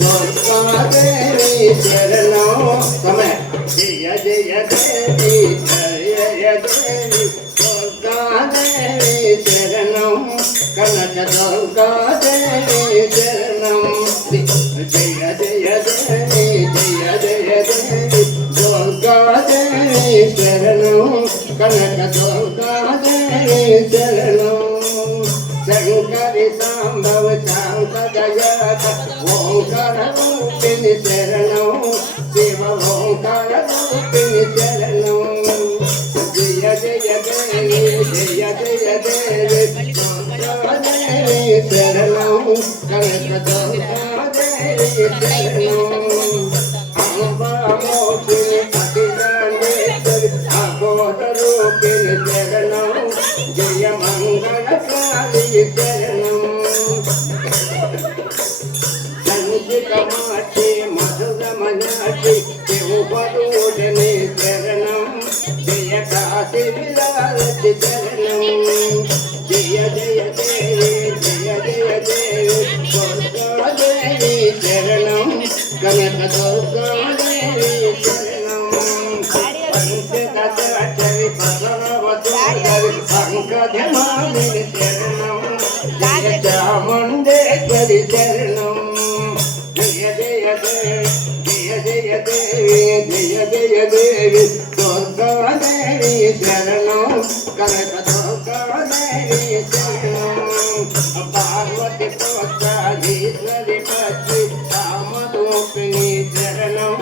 దుర్గాదేవి శరణం సమయ జయ జయ దేవి జయ దేవి దుర్గాదేవి శరణం కనక దుర్గాదేవి శరణం జయ జయ దేవి జయ జయ దేవి దుర్గాదేవి శరణం కనక దుర్గాదేవి శరణం శంకరి సాంబవ శాంతదయాత ఓంకార రూపిణి శరణం శివ ఓంకార రూపిణి శరణం జయ జయ దేవి జయ జయ దేవి దుర్గాదేవి శరణం కనక దుర్గాదేవి శరణం అంబా మోహిని అఖిలాండేశ్వరి అఘోర రూపిణి శరణం జయ మంగళకాళి శరణం సంచితమాక్షి మధురమనాక్షి శివపదూడని శరణం జయ కాశీ విలాసి శరణం జయ జయ దేవి జయ జయ దేవి దుర్గాదేవి శరణం కనక దుర్గాదేవి శరణం పంచదశాక్షరి పసరవసుందరి పంకజమాలిని శరణం జయ చాముండేశ్వరి శరణం జయ జయ దేవి జయ జయ దేవి జయ జయ దేవి దుర్గాదేవి శరణం కనక దుర్గాదేవి శరణం పార్వతి ప్రోత్సాహీశ్వరి పచ్చి కామరూపిణి శరణం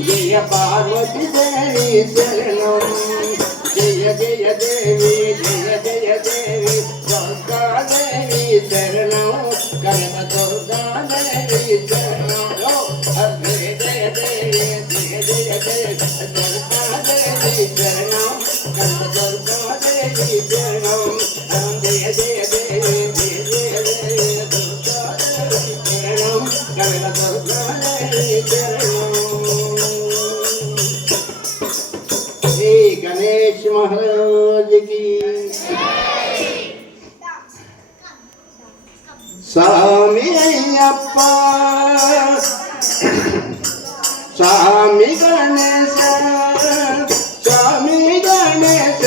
జయ పార్వతి దేవి శరణం జయ జయ దేవి జయ జయ దేవి దుర్గాదేవి శరణం కనక దుర్గాదేవి శరణం జయ జయ దేవి జయ జయ దేవి దుర్గాదేవి శరణం కనక దుర్గాదేవి శరణం జయ జయ దేవి జయ జయ దేవి దుర్గాదేవి శరణం కనక దుర్గాదేవి శరణం श्री गणेश महाराज की स्वामी अय्यप्पा स्वामी गणेश स्वामी गणेश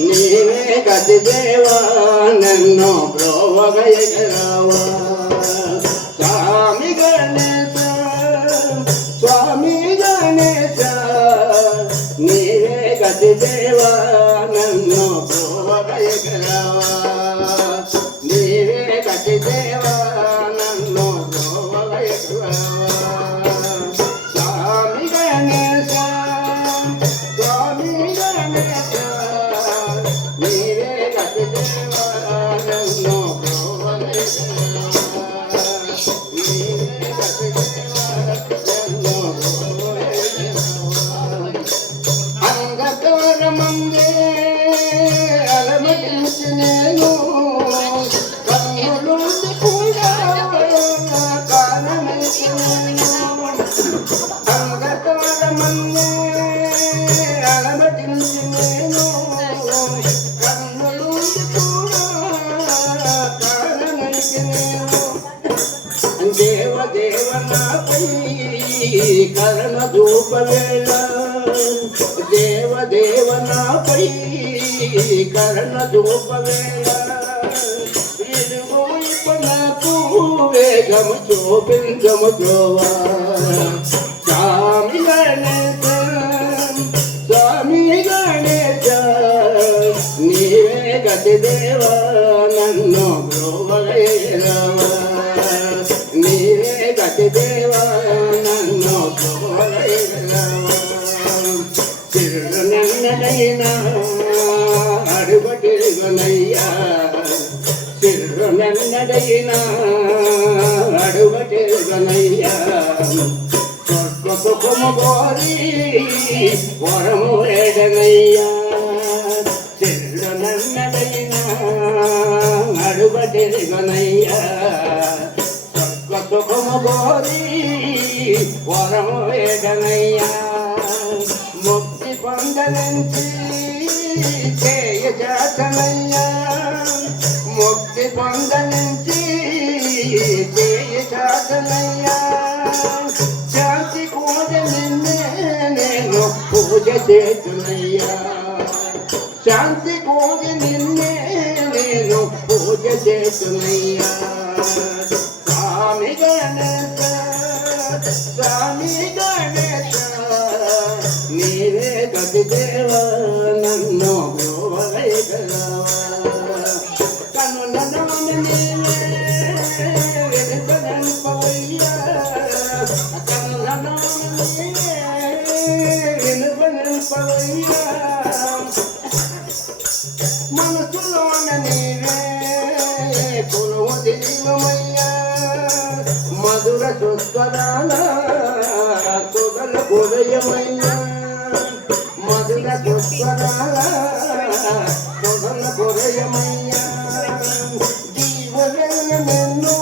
नीवे गति देवा नन्नो ब्रोवगयगरावा स्वामी गणेश स्वामी गणेश नीवे गति देवा नन्नो ब्रोवगयगरावा नीवे गति देवा नन्नो ब्रोवगयगरावा स्वामी गणेश स्वामी गणेश नीवे गति देवा नन्नो ब्रोवगयगरावा नीवे गति देवा नन्नो ब्रोवगयगरावा अंगतोर मंगे अलमटिंచి నేను కన్నులు కూడా కారణమైతే అంగతోర మంగే అలమటించి నేను కన్నులు కూడా కారణమైతే దేవ దేవ నాపై కరణ దూపవేళ దేవ దేవ నాపై కరణ దూపవేళ ఇదిగో నాకు వేగము చూపించము త్రోవా స్వామి గణేశ స్వామి గణేశ నీవే గతి దేవా నన్ను బ్రోవగయరావా నీవే గతి దేవా నన్ను బ్రోవగయరావా చిరునన్నదైనా అడుగటిరుగనయ్యా చిరునన్నదైనా అడుగటిరుగనయ్యా స్వర్గసుఖము కోరి వరము వేడనయ్యా చిరునన్నదైనా అడుగటిరుగనయ్యా స్వర్గసుఖము కోరి వరము వేడనయ్యా ముక్తి పొందనంచి చేయ జాతనయ్యా ముక్తి పొందనంచి చేయ చాటనయ్యా శాంతి కోర నిన్నే నేను పూజ చేతునయ్యా శాంతి కోర నిన్నే నేను పూజ చేతునయ్యా స్వామి గణేశ స్వామి గణేశ నీవే గతి దేవ నన్ను బ్రోవగలవా కనులను నీవే వెనుకనంపవయ్యా కనులను నీవే వెనుకనంపవయ్యా మనసులోన నీవే కొలువు దైవమయ్యా మధుర సుస్వరాల సుగల హృదయమయ్యా మధుర సుస్వరాల సుగల హృదయమయ్యా జీవన నిన్ను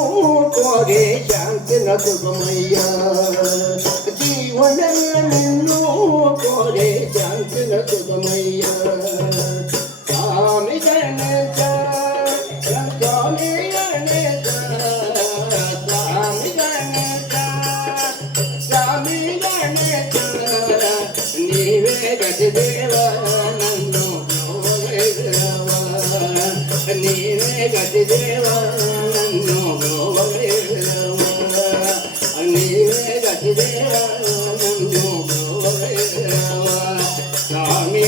కోరే శాంతిన సుఖమయ్యా జీవన నిన్ను కోరే శాంతిన సుఖమయ్యా స్వామి గణేశ స్వామి గణేశ స్వామి గణేశ స్వామి గణేశ నీవే గతి దేవ నన్ను బ్రోవగలవా నీవే గతి దేవ నన్ను బ్రోవగలవా నీవే గతి దేవ నన్ను బ్రోవగలవా స్వామి